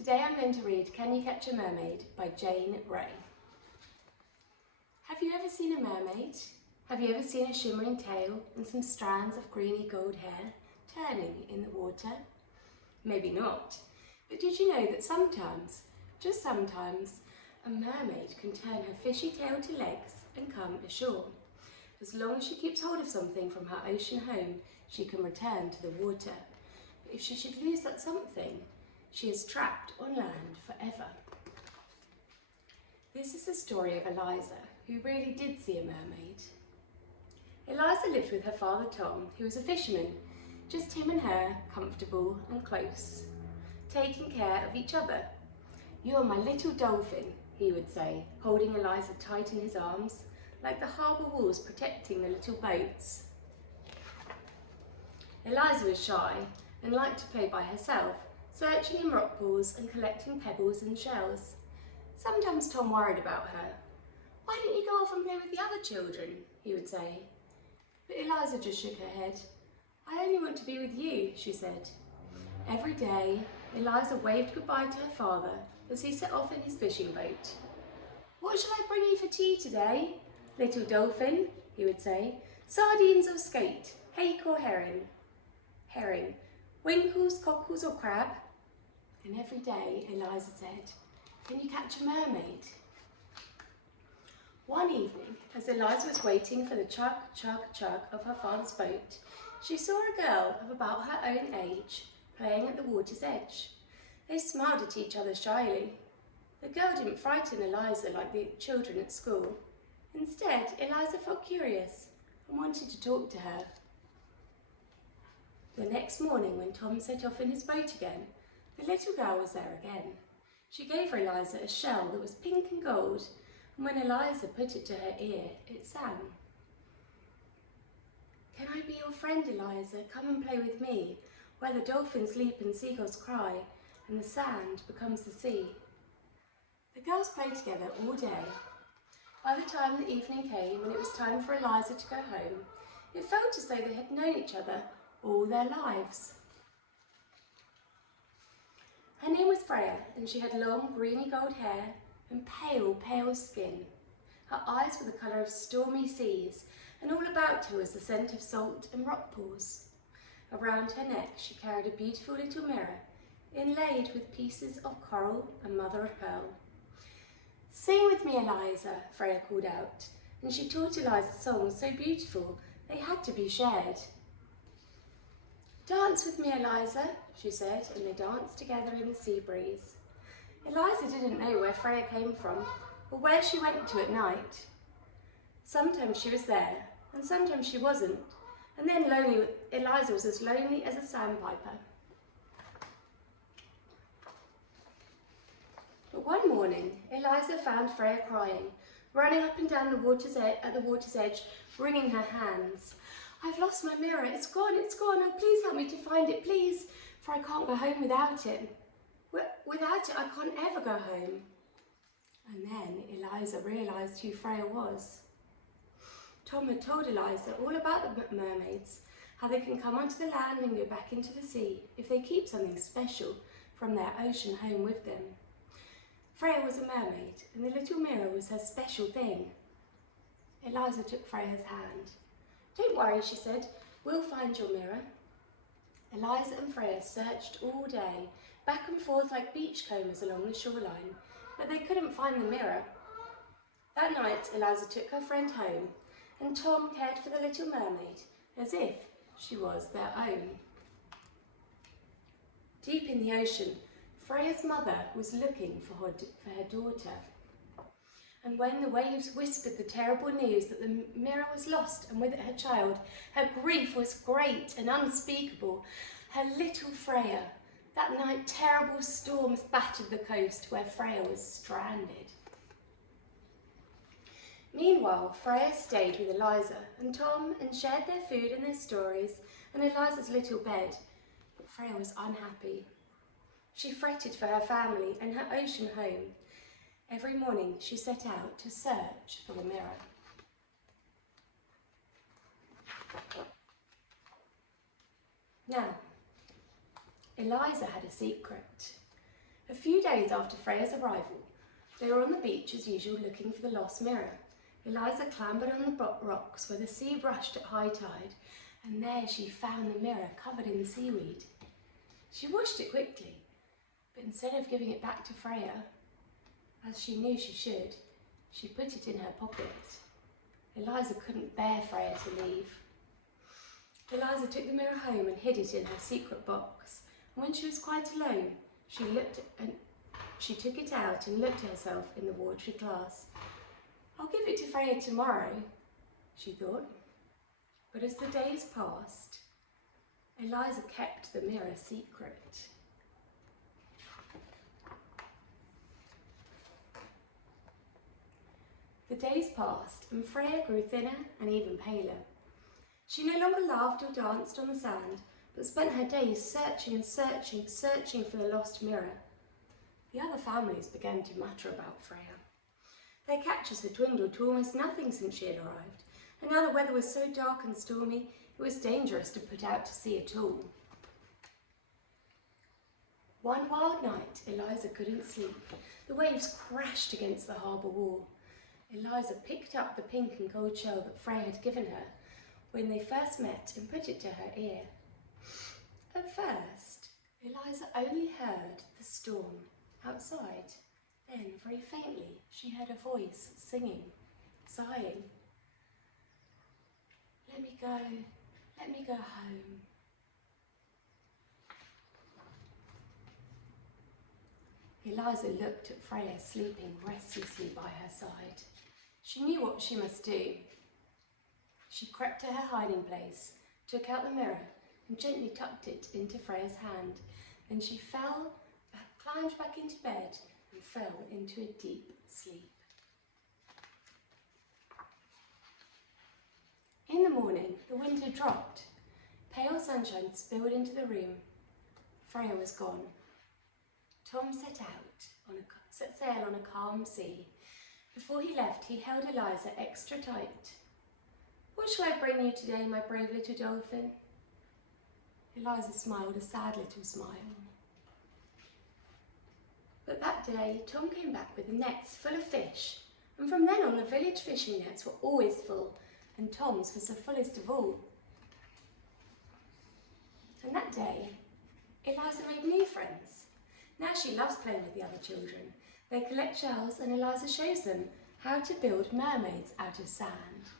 Today I'm going to read Can You Catch a Mermaid by Jane Ray. Have you ever seen a mermaid? Have you ever seen a shimmering tail and some strands of greeny gold hair turning in the water? Maybe not, but did you know that sometimes, just sometimes, a mermaid can turn her fishy tail to legs and come ashore? As long as she keeps hold of something from her ocean home, she can return to the water. But if she should lose that something, she is trapped on land forever. This is the story of Eliza, who really did see a mermaid. Eliza lived with her father Tom, who was a fisherman, just him and her, comfortable and close, taking care of each other. "You're my little dolphin," he would say, holding Eliza tight in his arms, like the harbour walls protecting the little boats. Eliza was shy and liked to play by herself, searching in rock pools and collecting pebbles and shells. Sometimes Tom worried about her. "Why don't you go off and play with the other children?" he would say. But Eliza just shook her head. "I only want to be with you," she said. Every day, Eliza waved goodbye to her father as he set off in his fishing boat. "What shall I bring you for tea today, little dolphin?" he would say. "Sardines or skate, hake or herring, winkles, cockles or crab?" And every day Eliza said, "Can you catch a mermaid?" One evening, as Eliza was waiting for the chug, chug, chug of her father's boat, she saw a girl of about her own age playing at the water's edge. They smiled at each other shyly. The girl didn't frighten Eliza like the children at school. Instead, Eliza felt curious and wanted to talk to her. The next morning, when Tom set off in his boat again, the little girl was there again. She gave Eliza a shell that was pink and gold, and when Eliza put it to her ear, it sang. "Can I be your friend, Eliza? Come and play with me, where the dolphins leap and seagulls cry, and the sand becomes the sea." The girls played together all day. By the time the evening came and it was time for Eliza to go home, it felt as though they had known each other all their lives. Her name was Freya, and she had long greeny gold hair and pale, pale skin. Her eyes were the colour of stormy seas, and all about her was the scent of salt and rock pools. Around her neck she carried a beautiful little mirror, inlaid with pieces of coral and mother of pearl. "Sing with me, Eliza," Freya called out, and she taught Eliza songs so beautiful they had to be shared. "Dance with me, Eliza," she said, and they danced together in the sea breeze. Eliza didn't know where Freya came from or where she went to at night. Sometimes she was there, and sometimes she wasn't, and then Eliza was as lonely as a sandpiper. But one morning, Eliza found Freya crying, running up and down at the water's edge, wringing her hands. "I've lost my mirror, it's gone, oh please help me to find it, please, for I can't go home without it. Without it I can't ever go home." And then Eliza realised who Freya was. Tom had told Eliza all about the mermaids, how they can come onto the land and go back into the sea if they keep something special from their ocean home with them. Freya was a mermaid, and the little mirror was her special thing. Eliza took Freya's hand. "Don't worry," she said, "we'll find your mirror." Eliza and Freya searched all day, back and forth like beachcombers along the shoreline, but they couldn't find the mirror. That night, Eliza took her friend home, and Tom cared for the little mermaid as if she was their own. Deep in the ocean, Freya's mother was looking for her daughter. And when the waves whispered the terrible news that the mirror was lost and with it her child, her grief was great and unspeakable. Her little Freya. That night terrible storms battered the coast where Freya was stranded. Meanwhile, Freya stayed with Eliza and Tom and shared their food and their stories and Eliza's little bed. But Freya was unhappy. She fretted for her family and her ocean home. Every morning she set out to search for the mirror. Now, Eliza had a secret. A few days after Freya's arrival, they were on the beach as usual looking for the lost mirror. Eliza clambered on the rocks where the sea brushed at high tide, and there she found the mirror covered in seaweed. She washed it quickly, but instead of giving it back to Freya, as she knew she should, she put it in her pocket. Eliza couldn't bear Freya to leave. Eliza took the mirror home and hid it in her secret box, and when she was quite alone, she took it out and looked at herself in the watery glass. "I'll give it to Freya tomorrow," she thought. But as the days passed, Eliza kept the mirror secret. The days passed, and Freya grew thinner and even paler. She no longer laughed or danced on the sand, but spent her days searching and searching for the lost mirror. The other families began to mutter about Freya. Their catches had dwindled to almost nothing since she had arrived, and now the weather was so dark and stormy, it was dangerous to put out to sea at all. One wild night, Eliza couldn't sleep. The waves crashed against the harbour wall. Eliza picked up the pink and gold shell that Freya had given her when they first met and put it to her ear. At first, Eliza only heard the storm outside. Then, very faintly, she heard a voice singing, sighing. Let me go home." Eliza looked at Freya sleeping restlessly by her side. She knew what she must do. She crept to her hiding place, took out the mirror and gently tucked it into Freya's hand. Then she climbed back into bed and fell into a deep sleep. In the morning, the wind had dropped. Pale sunshine spilled into the room. Freya was gone. Tom set sail on a calm sea. Before he left, he held Eliza extra tight. "What shall I bring you today, my brave little dolphin?" Eliza smiled a sad little smile. But that day, Tom came back with the nets full of fish, and from then on the village fishing nets were always full, and Tom's was the fullest of all. And that day, Eliza made new friends. Now she loves playing with the other children. They collect shells and Eliza shows them how to build mermaids out of sand.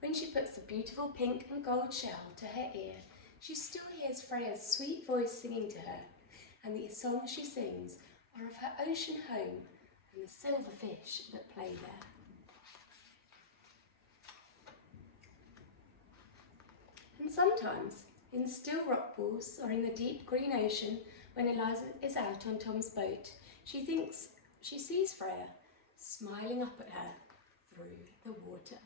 When she puts the beautiful pink and gold shell to her ear, she still hears Freya's sweet voice singing to her, and the songs she sings are of her ocean home and the silver fish that play there. And sometimes, in still rock pools or in the deep green ocean, when Eliza is out on Tom's boat, she thinks she sees Freya smiling up at her through the water.